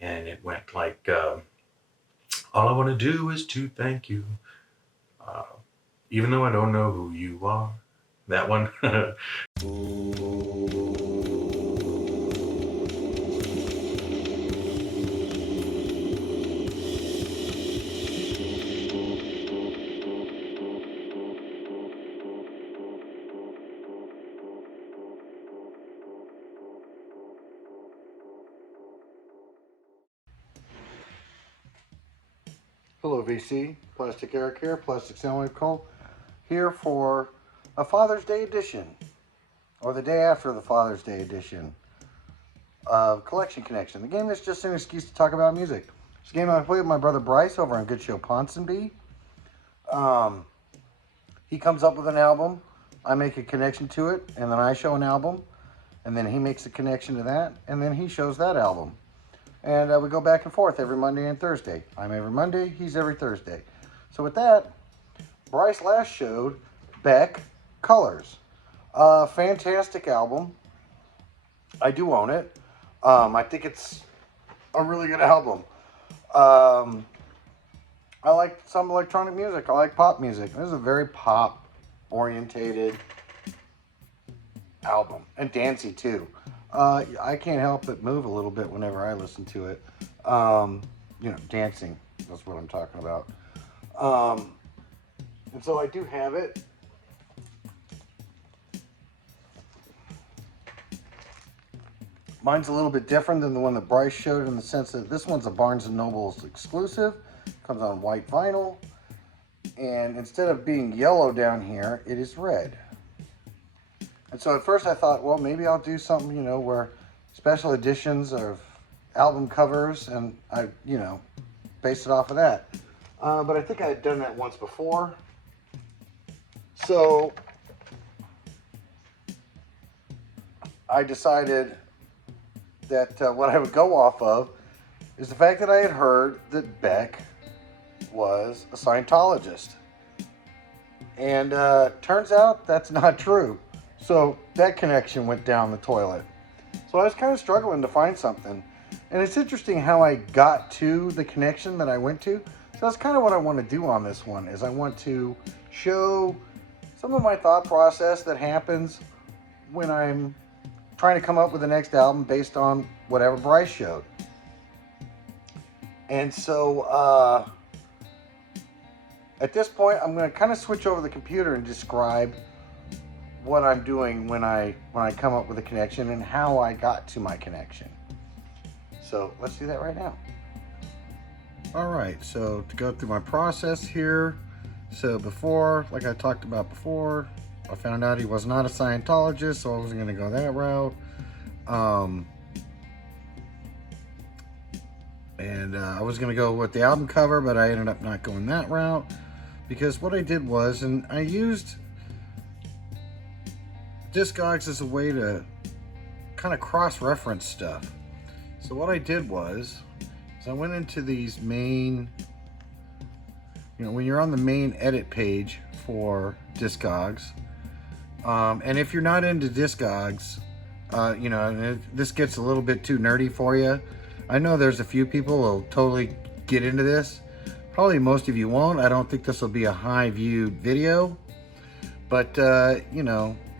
and it went like, all I want to do is to thank you, uh, even though I don't know who you are. That one. Hello VC, Plastic Eric here, Plastic Soundwave Call, here for a Father's Day edition, or the day after the Father's Day edition of Collection Connection, the game that's just an excuse to talk about music. It's a game I play with my brother Bryce over on Good Show Ponsonby. He comes up with an album, I make a connection to it, and then I show an album, and then he makes a connection to that, and then he shows that album. And we go back and forth every Monday and Thursday. I'm every Monday, he's every Thursday. So with that, Bryce last showed Beck Colors. Fantastic album. I do own it. I think it's a really good album. I like some electronic music. I like pop music. This is a very pop orientated album, and dancey too. I can't help but move a little bit whenever I listen to it. Dancing, that's what I'm talking about. And so I do have it. Mine's a little bit different than the one that Bryce showed, in the sense that this one's a Barnes & Noble's exclusive. Comes on white vinyl. And instead of being yellow down here, it is red. And so at first I thought, well, maybe I'll do something, where special editions of album covers, and I, based it off of that. But I think I had done that once before. So I decided that what I would go off of is the fact that I had heard that Beck was a Scientologist. And turns out that's not true. So that connection went down the toilet. So I was kind of struggling to find something. And it's interesting how I got to the connection that I went to. So that's kind of what I want to do on this one, is I want to show some of my thought process that happens when I'm trying to come up with the next album based on whatever Bryce showed. And so at this point, I'm going to kind of switch over the computer and describe what I'm doing when I come up with a connection and how I got to my connection. So let's do that right now. All right, so to go through my process here. So before, like I talked about before, I found out he was not a Scientologist, so I wasn't going to go that route. I was going to go with the album cover, but I ended up not going that route, because what I did was, and I used Discogs as a way to kind of cross-reference stuff. So what I did was I went into these main, when you're on the main edit page for Discogs, and if you're not into Discogs, and this gets a little bit too nerdy for you. I know there's a few people who'll totally get into this. Probably most of you won't. I don't think this will be a high viewed video, but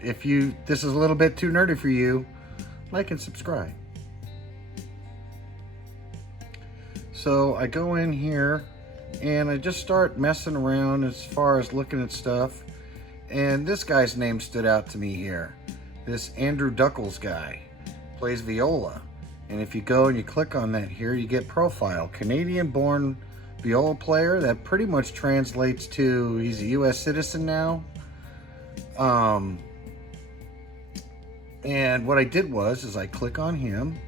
if this is a little bit too nerdy for you, like and subscribe. So I go in here and I just start messing around as far as looking at stuff, and this guy's name stood out to me here. This Andrew Duckles guy plays viola, and if you go and you click on that here, you get profile, Canadian born viola player. That pretty much translates to he's a US citizen now. And what I did was I click on him,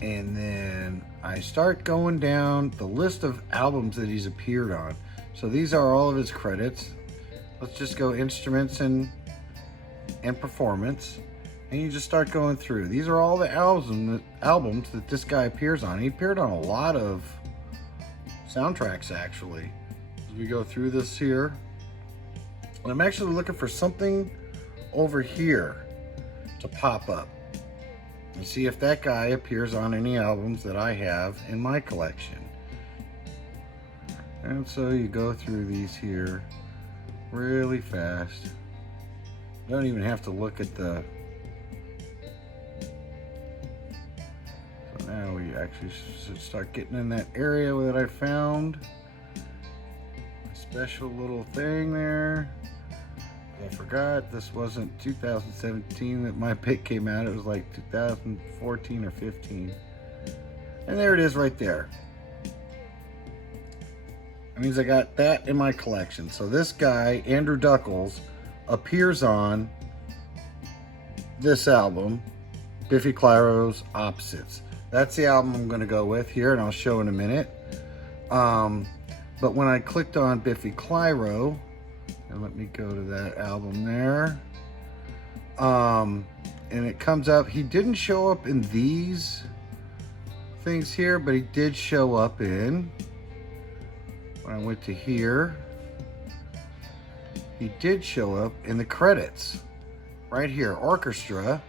and then I start going down the list of albums that he's appeared on. So these are all of his credits. Let's just go instruments and performance, and you just start going through. These are all the albums that this guy appears on. He appeared on a lot of soundtracks, actually. As we go through this here, and I'm actually looking for something over here to pop up. and see if that guy appears on any albums that I have in my collection. And so you go through these here really fast. Don't even have to look at the... So now we actually should start getting in that area that I found. A special little thing there. I forgot this wasn't 2017 that my pick came out. It was like 2014 or 15. And there it is right there. That means I got that in my collection. So this guy, Andrew Duckles, appears on this album, Biffy Clyro's Opposites. That's the album I'm going to go with here, and I'll show in a minute. But when I clicked on Biffy Clyro, and let me go to that album there, and it comes up, he didn't show up in these things here, but he did show up in, when I went to here, he did show up in the credits right here. Orchestra,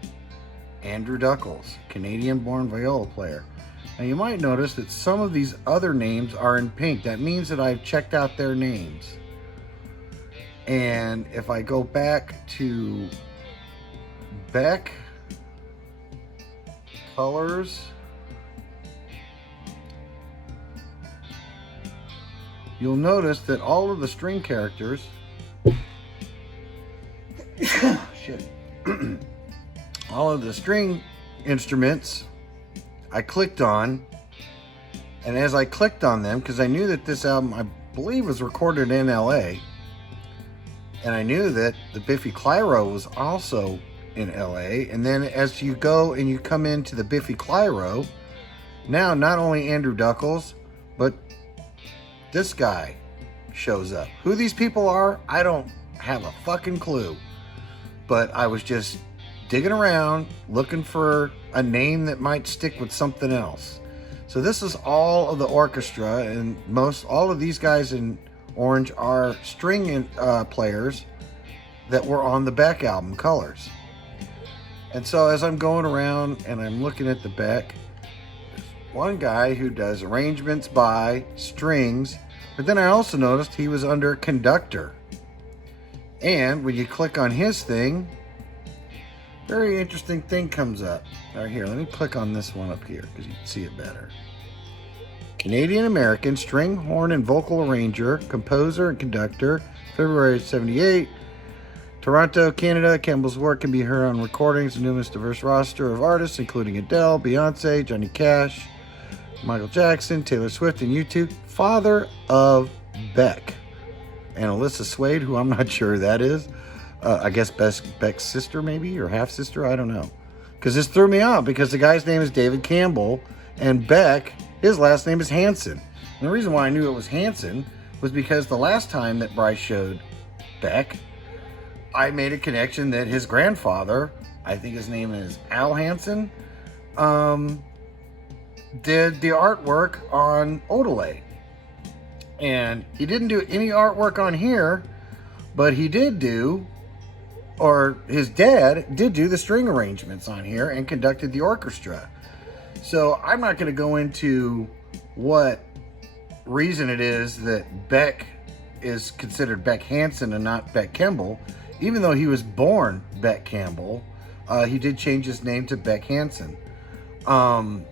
Andrew Duckles, Canadian-born viola player. Now you might notice that some of these other names are in pink. That means that I've checked out their names. And if I go back to Beck Colors, you'll notice that all of the string characters shit. All of the string instruments I clicked on, and as I clicked on them, because I knew that this album, I believe, was recorded in LA, and I knew that the Biffy Clyro was also in LA, and then as you go and you come into the Biffy Clyro, now not only Andrew Duckles, but this guy shows up. Who these people are, I don't have a fucking clue. But I was just digging around, looking for a name that might stick with something else. So this is all of the orchestra, and all of these guys in orange are string players that were on the Beck album, Colors. And so as I'm going around and I'm looking at the Beck, there's one guy who does arrangements by strings, but then I also noticed he was under conductor. And when you click on his thing, very interesting thing comes up. All right, here, let me click on this one up here because you can see it better. Canadian-American string, horn, and vocal arranger, composer, and conductor, February 78. Toronto, Canada. Campbell's work can be heard on recordings of numerous diverse roster of artists, including Adele, Beyonce, Johnny Cash, Michael Jackson, Taylor Swift, and U2. Father of Beck. And Alyssa Swade, who I'm not sure who that is. I guess Beck's sister, maybe, or half-sister, I don't know. Because this threw me off, because the guy's name is David Campbell, and Beck, his last name is Hansen. And the reason why I knew it was Hansen was because the last time that Bryce showed Beck, I made a connection that his grandfather, I think his name is Al Hansen, did the artwork on Odelay. And he didn't do any artwork on here, but he did do, or his dad did do the string arrangements on here and conducted the orchestra. So I'm not going to go into what reason it is that Beck is considered Beck Hansen and not Beck Campbell. Even though he was born Beck Campbell, he did change his name to Beck Hansen. So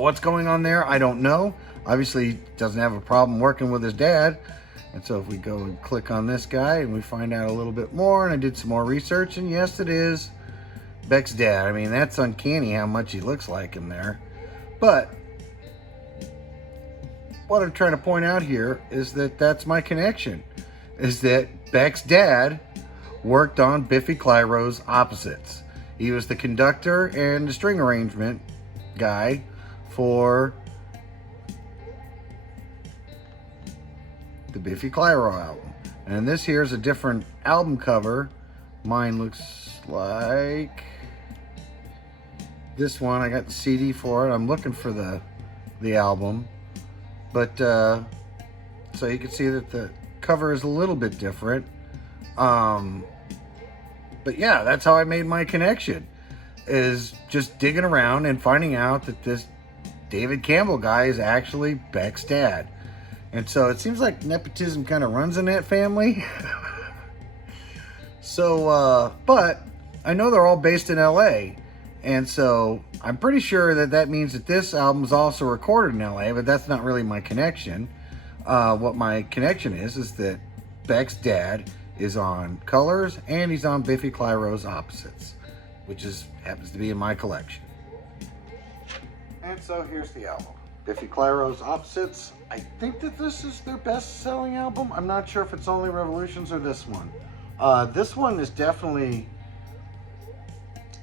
what's going on there, I don't know. Obviously, he doesn't have a problem working with his dad. And so if we go and click on this guy and we find out a little bit more, and I did some more research, and yes, it is Beck's dad. I mean, that's uncanny how much he looks like him there. But what I'm trying to point out here is that that's my connection, is that Beck's dad worked on Biffy Clyro's Opposites. He was the conductor and the string arrangement guy for the Biffy Clyro album. And this here is a different album cover. Mine looks like this one. I got the CD for it. I'm looking for the album. But so you can see that the cover is a little bit different. But yeah, that's how I made my connection. is just digging around and finding out that this David Campbell guy is actually Beck's dad. And so it seems like nepotism kind of runs in that family. So, but I know they're all based in LA. And so I'm pretty sure that that means that this album is also recorded in LA, but that's not really my connection. What my connection is that Beck's dad is on Colors and he's on Biffy Clyro's Opposites, which happens to be in my collection. And so here's the album. Biffy Clyro's Opposites. I think that this is their best-selling album. I'm not sure if it's only Revolutions or this one. This one is definitely...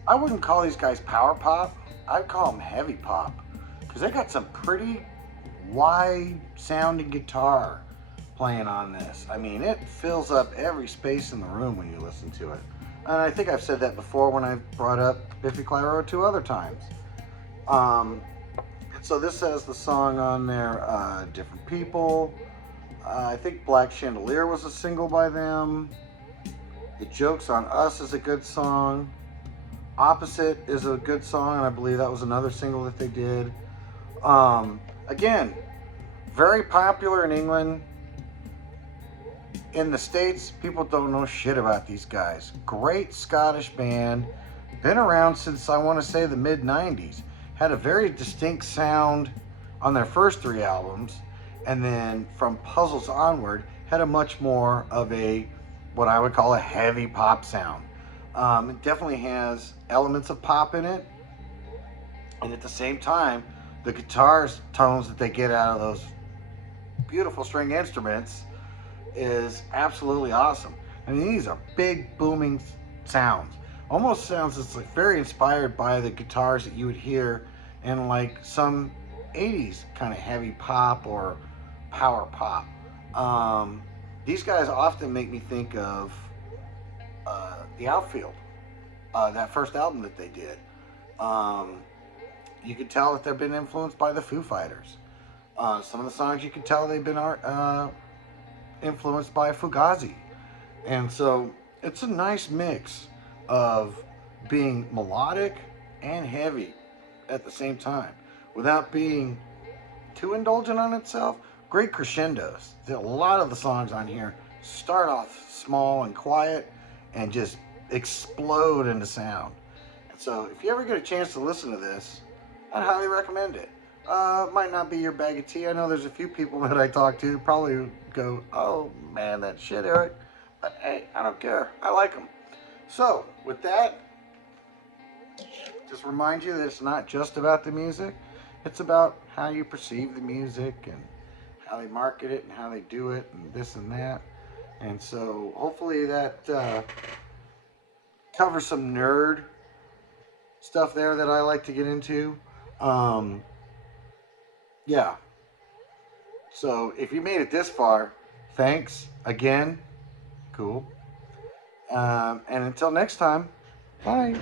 I wouldn't call these guys power pop. I'd call them heavy pop. Because they got some pretty wide-sounding guitar playing on this. I mean, it fills up every space in the room when you listen to it. And I think I've said that before when I brought up Biffy Clyro 2 other times. So this has the song on there, Different People. I think Black Chandelier was a single by them. The Joke's on Us is a good song. Opposite is a good song, and I believe that was another single that they did. Again, very popular in England. In the States, people don't know shit about these guys. Great Scottish band. Been around since, I want to say, the mid-90s. Had a very distinct sound on their first 3 albums, and then from Puzzles onward had a much more of a, what I would call a heavy pop sound. It definitely has elements of pop in it, and at the same time the guitar tones that they get out of those beautiful string instruments is absolutely awesome. I mean, these are big booming sounds. Almost sounds it's like very inspired by the guitars that you would hear in like some 80s kind of heavy pop or power pop. These guys often make me think of The Outfield, that first album that they did. You could tell that they've been influenced by the Foo Fighters. Some of the songs you can tell they've been influenced by Fugazi. And so it's a nice mix of being melodic and heavy at the same time without being too indulgent on itself. Great crescendos. A lot of the songs on here start off small and quiet and just explode into sound. And so if you ever get a chance to listen to this, I'd highly recommend it. Might not be your bag of tea. I know there's a few people that I talk to probably go, oh man, that shit, Eric. But hey, I don't care. I like them. So with that, just remind you that it's not just about the music. It's about how you perceive the music and how they market it and how they do it and this and that. And so hopefully that covers some nerd stuff there that I like to get into. Yeah. So if you made it this far, thanks again. Cool. And until next time, bye.